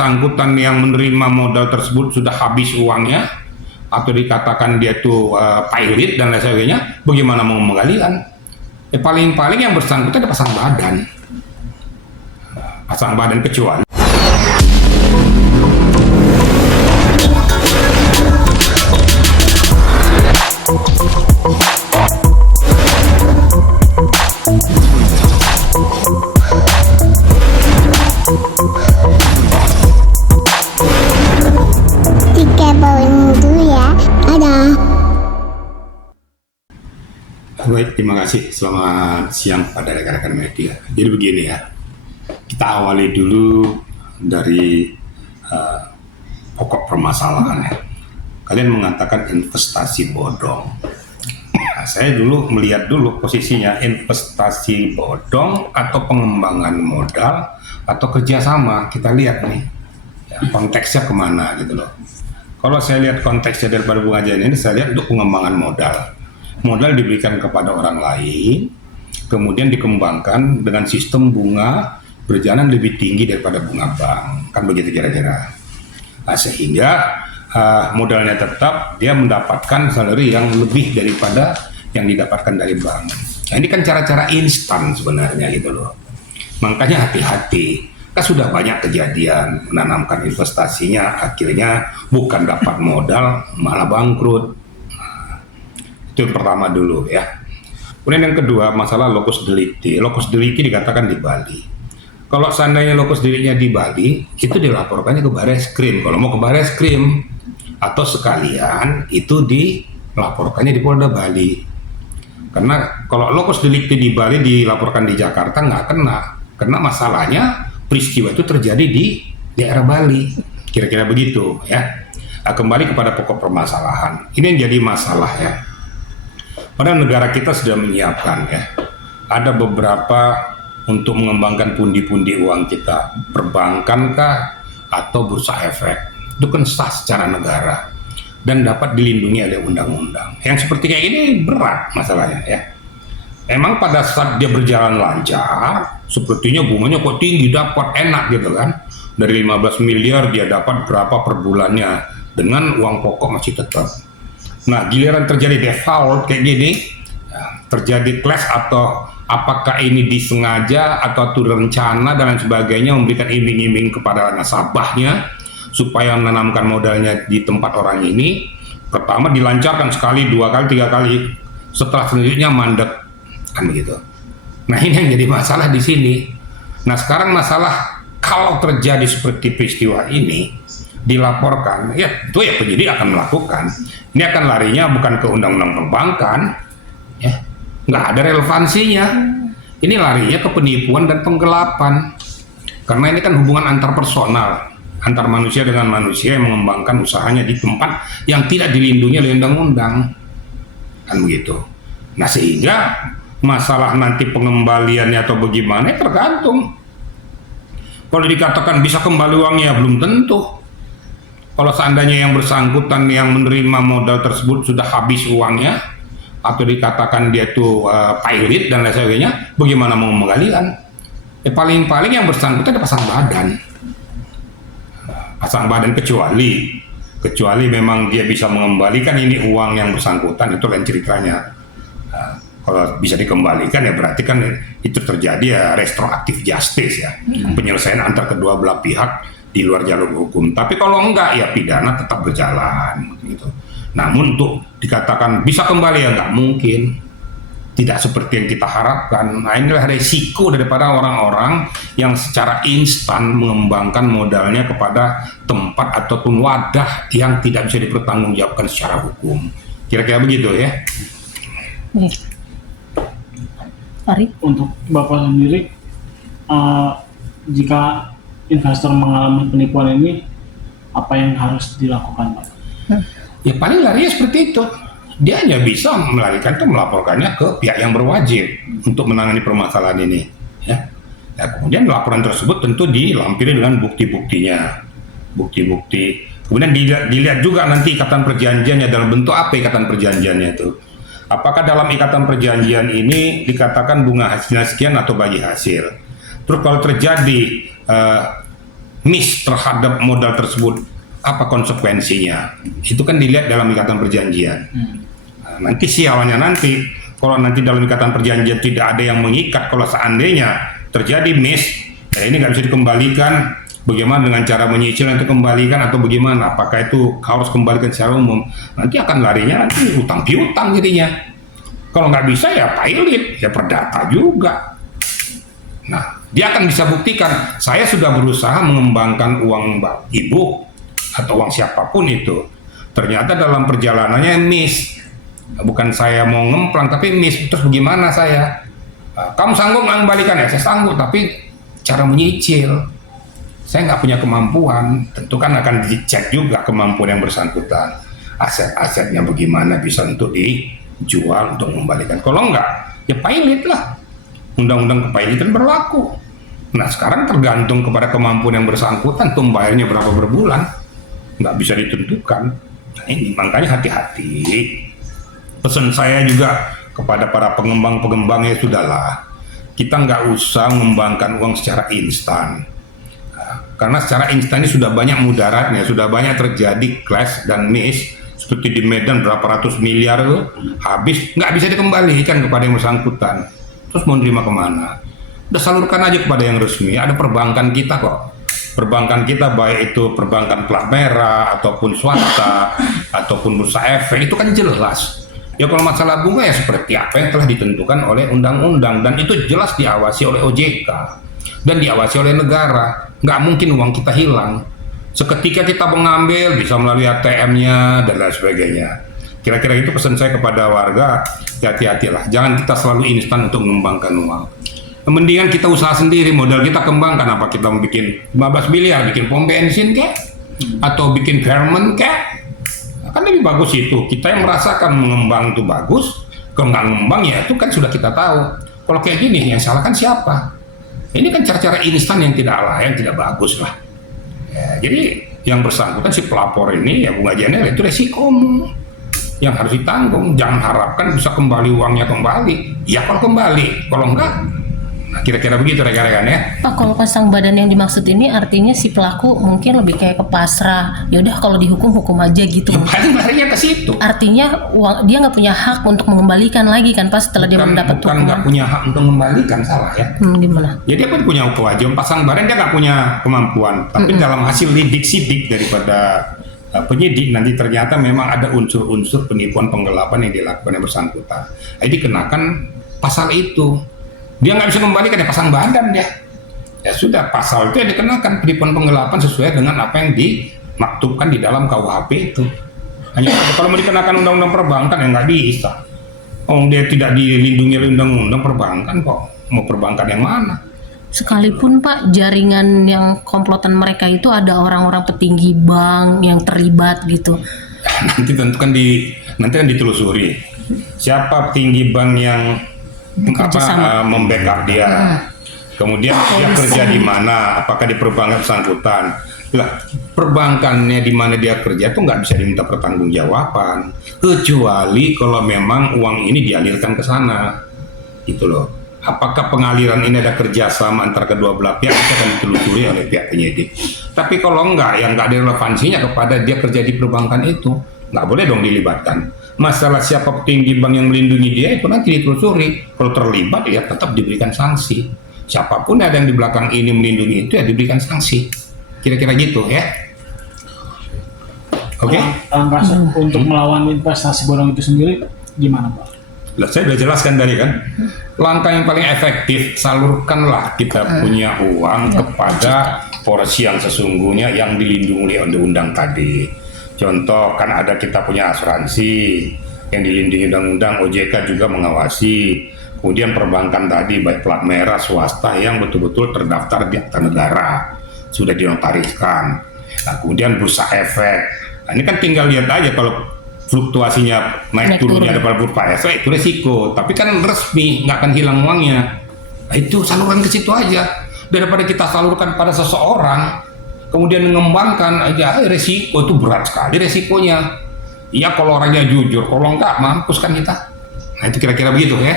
bersangkutan yang menerima modal tersebut sudah habis uangnya atau dikatakan dia itu pilot dan lain sebagainya, bagaimana mau mengembalikan? Paling-paling yang bersangkutan ada pasang badan kecuali Baik, terima kasih. Selamat siang pada rekan-rekan media. Jadi begini ya, kita awali dulu dari pokok permasalahannya. Kalian mengatakan investasi bodong. Nah, saya dulu melihat dulu posisinya investasi bodong atau pengembangan modal atau kerjasama. Kita lihat nih, ya, konteksnya kemana gitu loh. Kalau saya lihat konteksnya daripada Bung Ajan ini, saya lihat untuk pengembangan modal. Modal diberikan kepada orang lain, kemudian dikembangkan dengan sistem bunga berjalan lebih tinggi daripada bunga bank, kan begitu kira-kira. Nah, sehingga modalnya tetap, dia mendapatkan salary yang lebih daripada yang didapatkan dari bank. Nah, ini kan cara-cara instan sebenarnya gitu loh. Makanya hati-hati, kan sudah banyak kejadian menanamkan investasinya, akhirnya bukan dapat modal, malah bangkrut. Itu yang pertama dulu ya. Kemudian yang kedua, masalah locus delicti. Locus delicti dikatakan di Bali. Kalau seandainya locus delictinya di Bali, itu dilaporkannya ke Bareskrim. Kalau mau ke Bareskrim, atau sekalian itu dilaporkannya di Polda Bali. Karena kalau locus delicti di Bali dilaporkan di Jakarta nggak kena. Karena masalahnya peristiwa itu terjadi di daerah Bali. Kira-kira begitu ya. Nah, kembali kepada pokok permasalahan. Ini yang jadi masalah ya. Padahal negara kita sudah menyiapkan ya, ada beberapa untuk mengembangkan pundi-pundi uang kita, perbankan kah atau bursa efek, itu kan sah secara negara dan dapat dilindungi oleh undang-undang. Yang seperti kayak ini berat masalahnya ya. Emang pada saat dia berjalan lancar, sepertinya bunganya kok tinggi, dapat enak gitu kan. Dari 15 miliar dia dapat berapa per bulannya dengan uang pokok masih tetap. Nah, giliran terjadi default kayak gini, ya, terjadi clash atau apakah ini disengaja atau itu rencana dan lain sebagainya, memberikan iming-iming kepada nasabahnya supaya menanamkan modalnya di tempat orang ini. Pertama dilancarkan sekali, dua kali, tiga kali, setelah selanjutnya mandek kan begitu. Nah, ini yang jadi masalah di sini. Nah, sekarang masalah kalau terjadi seperti peristiwa ini dilaporkan, ya itu ya penyidik akan melakukan. Ini akan larinya bukan ke undang-undang perbankan, ya nggak ada relevansinya. Ini larinya ke penipuan dan penggelapan. Karena ini kan hubungan antar personal, antar manusia dengan manusia yang mengembangkan usahanya di tempat yang tidak dilindungi oleh undang-undang, kan begitu. Nah, sehingga masalah nanti pengembaliannya atau bagaimana tergantung. Kalau dikatakan bisa kembali uangnya, belum tentu. Kalau seandainya yang bersangkutan yang menerima modal tersebut sudah habis uangnya atau dikatakan dia itu pilot dan lain sebagainya, bagaimana mau mengembalikan? Paling-paling yang bersangkutan ada pasang badan kecuali memang dia bisa mengembalikan ini uang yang bersangkutan, itu lain ceritanya. Kalau bisa dikembalikan ya berarti kan itu terjadi ya restoratif justice ya, penyelesaian antar kedua belah pihak di luar jalur hukum. Tapi kalau enggak ya pidana tetap berjalan gitu. Namun untuk dikatakan bisa kembali ya nggak mungkin, tidak seperti yang kita harapkan. Nah, inilah resiko daripada orang-orang yang secara instan mengembangkan modalnya kepada tempat ataupun wadah yang tidak bisa dipertanggungjawabkan secara hukum. Kira-kira begitu ya. Ari, untuk Bapak sendiri, jika investor mengalami penipuan ini, apa yang harus dilakukan, Pak? Ya paling larinya seperti itu. Dia hanya bisa melarikan itu, melaporkannya ke pihak yang berwajib untuk menangani permasalahan ini. Ya. Nah, kemudian laporan tersebut tentu dilampiri dengan bukti-buktinya, bukti-bukti. Kemudian dilihat juga nanti ikatan perjanjiannya, dalam bentuk apa ikatan perjanjiannya itu. Apakah dalam ikatan perjanjian ini dikatakan bunga hasilnya sekian atau bagi hasil. Terus kalau terjadi miss terhadap modal tersebut, apa konsekuensinya? Itu kan dilihat dalam ikatan perjanjian. Nah, nanti sialannya nanti, kalau nanti dalam ikatan perjanjian tidak ada yang mengikat, kalau seandainya terjadi miss, ini nggak bisa dikembalikan, bagaimana dengan cara menyicil nanti kembalikan atau bagaimana? Apakah itu harus kembalikan secara umum? Nanti akan larinya nanti utang piutang jadinya. Kalau nggak bisa ya pilot, ya perdata juga. Nah, dia akan bisa buktikan, saya sudah berusaha mengembangkan uang Mbak Ibu atau uang siapapun itu. Ternyata dalam perjalanannya miss. Bukan saya mau ngemplang, tapi miss. Terus bagaimana saya? Kamu sanggup nggak mengembalikan ya? Saya sanggup, tapi cara menyicil. Saya nggak punya kemampuan. Tentu kan akan dicek juga kemampuan yang bersangkutan. Aset-asetnya bagaimana bisa untuk dijual, untuk mengembalikan. Kalau nggak, ya pilot lah. Undang-undang kepailitan berlaku. Nah, sekarang tergantung kepada kemampuan yang bersangkutan, tuh bayarnya berapa berbulan, nggak bisa ditentukan. Nah, ini makanya hati-hati. Pesan saya juga kepada para pengembang-pengembangnya, sudahlah, kita nggak usah mengembangkan uang secara instan. Nah, karena secara instan ini sudah banyak mudaratnya, sudah banyak terjadi clash dan miss, seperti di Medan berapa ratus miliar itu habis, nggak bisa dikembalikan kepada yang bersangkutan. Terus mau nerima kemana? Udah salurkan aja kepada yang resmi. Ada perbankan kita kok. Perbankan kita baik itu perbankan plat merah ataupun swasta ataupun bursa efek, itu kan jelas. Ya kalau masalah bunga ya seperti apa yang telah ditentukan oleh undang-undang, dan itu jelas diawasi oleh OJK dan diawasi oleh negara. Nggak mungkin uang kita hilang. Seketika kita mengambil bisa melalui ATM-nya dan lain sebagainya. Kira-kira itu pesan saya kepada warga, hati-hatilah, jangan kita selalu instan untuk mengembangkan uang. Mendingan kita usaha sendiri, modal kita kembangkan, apa kita mau bikin 15 miliar, bikin pom bensin kek, atau bikin garment kek, kan lebih bagus itu. Kita yang merasakan mengembang itu bagus, kalau nggak mengembang ya itu kan sudah kita tahu. Kalau kayak gini, yang salah kan siapa? Ini kan cara-cara instan yang tidak layak, yang tidak bagus lah. Ya, jadi yang bersangkutan si pelapor ini, ya Bung Janel, itu resikomu yang harus ditanggung. Jangan harapkan bisa kembali uangnya kembali. Ya kalau kembali, kalau enggak, nah kira-kira begitu rekan-rekan ya. Pak, kalau pasang badan yang dimaksud ini artinya si pelaku mungkin lebih kayak ke pasrah. Ya udah kalau dihukum hukum aja gitu. Paling larinya ke situ. Artinya uang dia nggak punya hak untuk mengembalikan lagi kan Pak setelah dia mendapat Bukan hukuman. nggak punya hak untuk mengembalikan, salah ya. Gimana? Ya dia pun punya kewajiban pasang badan, dia nggak punya kemampuan. Tapi dalam hasil lidik-sidik daripada penyidik nanti ternyata memang ada unsur-unsur penipuan penggelapan yang dilakukan yang bersangkutan. Jadi dikenakan pasal itu. Dia nggak bisa kembalikan, ya pasang badan dia. Ya sudah, pasal itu yang dikenakan penipuan penggelapan sesuai dengan apa yang dimaktubkan di dalam KUHP itu. Hanya kalau mau dikenakan undang-undang perbankan ya nggak bisa. Oh, dia tidak dilindungi oleh undang-undang perbankan kok. Mau perbankan yang mana? Sekalipun Pak jaringan yang komplotan mereka itu ada orang-orang petinggi bank yang terlibat gitu. Nanti tentu kan nanti kan ditelusuri siapa petinggi bank yang membackup dia. Kemudian dia kerja di mana? Apakah di perbankan bersangkutan? Lah, perbankannya di mana dia kerja tuh nggak bisa diminta pertanggungjawaban kecuali kalau memang uang ini dialirkan ke sana, gitu loh. Apakah pengaliran ini ada kerjasama antara kedua belah pihak, itu akan ditelusuri oleh pihak penyidik. Tapi kalau enggak, yang enggak ada relevansinya kepada dia kerja di perbankan itu, nggak boleh dong dilibatkan. Masalah siapa petinggi bank yang melindungi dia itu nanti ditelusuri. Kalau terlibat ya tetap diberikan sanksi. Siapapun ada yang di belakang ini melindungi itu ya diberikan sanksi. Kira-kira gitu ya. Oke? Langkah untuk melawan investasi bodong itu sendiri gimana Pak? Saya sudah jelaskan tadi kan, langkah yang paling efektif, salurkanlah kita punya uang kepada porsi yang sesungguhnya yang dilindungi oleh undang-undang tadi. Contoh kan ada kita punya asuransi yang dilindungi undang-undang, OJK juga mengawasi. Kemudian perbankan tadi baik plat merah, swasta yang betul-betul terdaftar di akta negara, sudah dinotariskan. Nah, kemudian bursa efek. Nah, ini kan tinggal lihat aja kalau fluktuasinya naik turunnya ada pada bursa efek itu resiko, tapi kan resmi nggak akan hilang uangnya. Nah, itu saluran ke situ aja daripada kita salurkan pada seseorang kemudian mengembangkan aja resiko itu berat sekali resikonya. Iya kalau orangnya jujur, kalau enggak mampus kan kita. Nah itu kira-kira begitu ya.